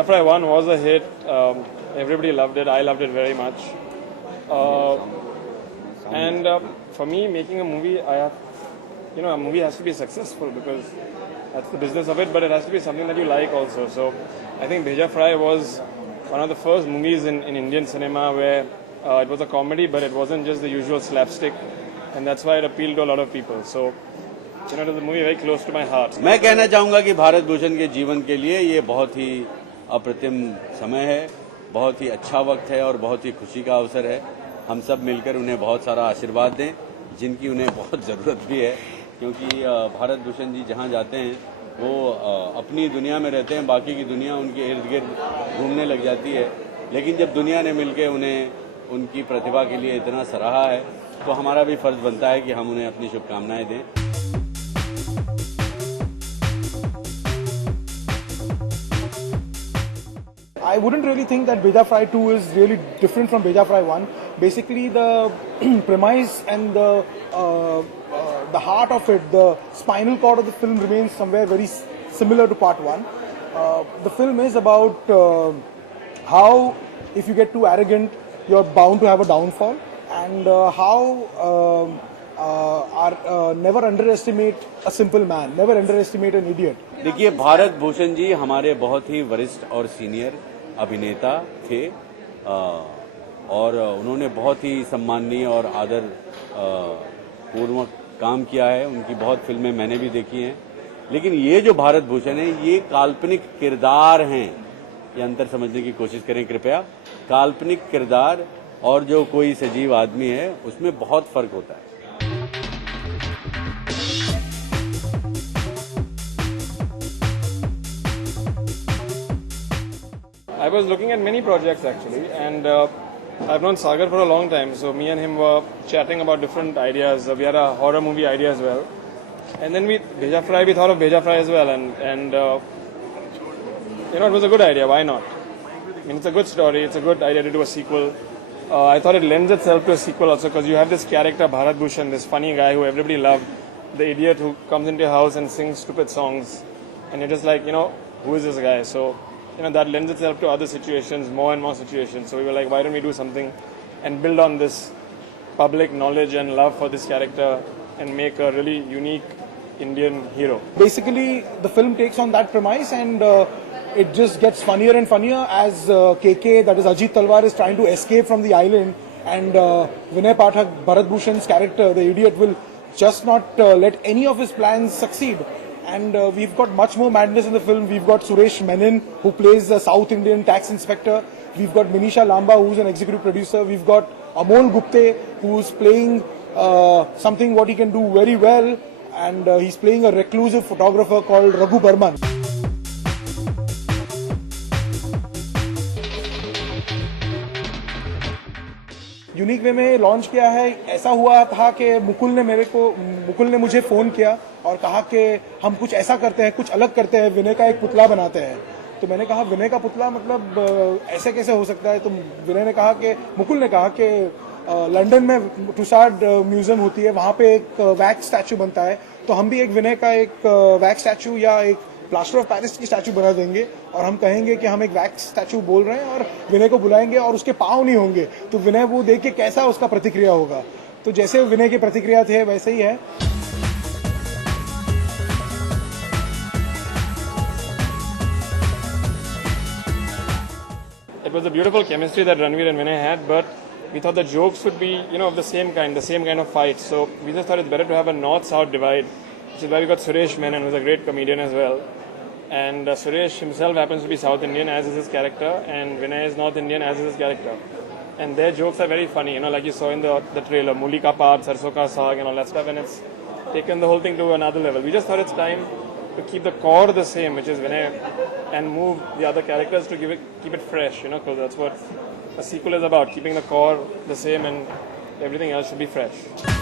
Bheja Fry 1 was a hit. Everybody loved it. I loved it very much. And for me, making a movie, a movie has to be successful because that's the business of it, but it has to be something that you like also. So I think Bheja Fry was one of the first movies in Indian cinema where it was a comedy, but it wasn't just the usual slapstick, and that's why it appealed to a lot of people. So it was a movie very close to my heart. मैं कहना चाहूँगा कि भारत भूषण के जीवन के लिए ये बहुत ही अप्रतिम समय है, बहुत ही अच्छा वक्त है और बहुत ही खुशी का अवसर है। हम सब मिलकर उन्हें बहुत सारा आशीर्वाद दें, जिनकी उन्हें बहुत ज़रूरत भी है, क्योंकि भारत भूषण जी जहाँ जाते हैं वो अपनी दुनिया में रहते हैं, बाकी की दुनिया उनके इर्द गिर्द घूमने लग जाती है। लेकिन जब दुनिया ने मिलकर उन्हें उनकी प्रतिभा के लिए इतना सराहा है, तो हमारा भी फर्ज बनता है कि हम उन्हें अपनी शुभकामनाएं दें। I wouldn't really think that Bheja Fry 2 is really different from Bheja Fry 1. Basically, the premise and the heart of it, the spinal cord of the film remains somewhere very similar to part 1. The film is about how if you get too arrogant, you're bound to have a downfall, and never underestimate a simple man, never underestimate an idiot. देखिए, भारत भूषण जी हमारे बहुत ही वरिष्ठ और senior अभिनेता थे और उन्होंने बहुत ही सम्माननीय और आदर पूर्वक काम किया है। उनकी बहुत फिल्में मैंने भी देखी हैं, लेकिन ये जो भारत भूषण है ये काल्पनिक किरदार हैं। ये अंतर समझने की कोशिश करें कृपया। काल्पनिक किरदार और जो कोई सजीव आदमी है उसमें बहुत फर्क होता है। I was looking at many projects actually, and I've known Sagar for a long time, so me and him were chatting about different ideas. We had a horror movie idea as well, and then we thought of Bheja Fry as well, and it was a good idea. Why not? I mean, it's a good story. It's a good idea to do a sequel. I thought it lends itself to a sequel also because you have this character Bharat Bhushan, this funny guy who everybody loved, the idiot who comes into your house and sings stupid songs, and you're just like, who is this guy? So that lends itself to other situations, more and more situations. So we were like, why don't we do something and build on this public knowledge and love for this character and make a really unique Indian hero. Basically, the film takes on that premise and it just gets funnier and funnier as KK, that is Ajit Talwar, is trying to escape from the island, and Vinay Pathak, Bharat Bhushan's character, the idiot, will just not let any of his plans succeed. And we've got much more madness in the film. We've got Suresh Menon, who plays the South Indian tax inspector. We've got Minisha Lamba, who's an executive producer. We've got Amol Gupte, who's playing something what he can do very well. And he's playing a reclusive photographer called Raghu Burman. Unique way में launch किया है। ऐसा हुआ था कि मुकुल ने मुझे phone किया और कहा कि हम कुछ ऐसा करते हैं, कुछ अलग करते हैं, विनय का एक पुतला बनाते हैं। तो मैंने कहा विनय का पुतला मतलब ऐसे कैसे हो सकता है? तो मुकुल ने कहा कि लंदन में टुसाड म्यूजियम होती है, वहाँ पे एक वैक्स स्टैचू बनता है, तो हम भी एक विनय का एक वैक्स स्टैचू या एक प्लास्टर ऑफ पेरिस की स्टैचू बना देंगे और हम कहेंगे कि हम एक वैक्स स्टैचू बोल रहे हैं और विनय को बुलाएंगे और उसके पाँव नहीं होंगे, तो विनय वो देख के कैसा उसका प्रतिक्रिया होगा। तो जैसे विनय की प्रतिक्रिया थे वैसे ही है। It was a beautiful chemistry that Ranveer and Vinay had, but we thought the jokes would be, of the same kind of fight. So we just thought it's better to have a north-south divide, which is why we got Suresh Menon, who's a great comedian as well. And Suresh himself happens to be South Indian, as is his character, and Vinay is North Indian, as is his character. And their jokes are very funny, like you saw in the trailer, Muli ka paat, Sarson ka saag, and all that stuff, and it's taken the whole thing to another level. We just thought it's time to keep the core the same, which is Vinay, and move the other characters to keep it fresh, because that's what a sequel is about, keeping the core the same and everything else should be fresh.